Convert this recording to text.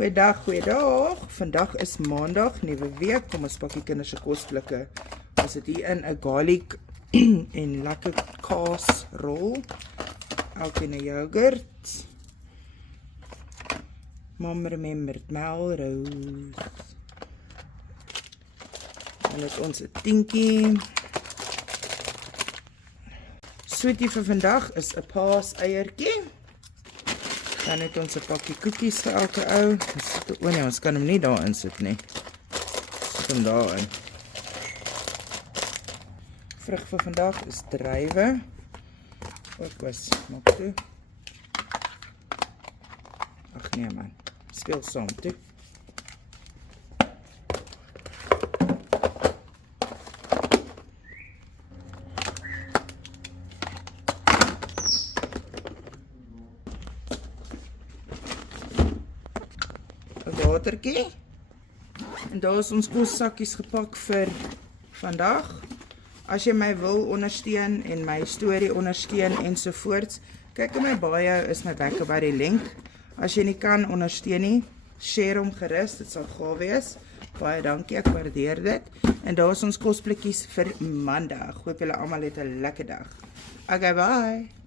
Goeiedag. Vandag is maandag, nuwe week. Kom ons pak die kinders se kosblikke. Ons het hier in 'n garlic en lekker kaas rol. Elkeen 'n yoghurt. Mom remembered Melrose. Dan het ons 'n tientjie. Sweetie vir vandag is 'n paaseiertjie. Dan het ons 'n pakkie koekies vir elke ou. Nee, ons kan hom nie daarin sit nie. Sit hom daarin. Vrug vir vandag is druiwe. Ook was, maak toe. Ag nee man, speel saam toe. Watertjie. En daar is ons kossakkies gepak vir vandag. As jy my wil ondersteun en my storie ondersteun ensovoorts, kyk in my bio is my Back by die link. As jy nie kan ondersteun nie, share hom gerus, dit sal gaaf wees. Baie dankie, ek waardeer dit. En daar is ons kosblikkies vir Maandag. Hoop julle almal het 'n lekker dag. Okay, bye.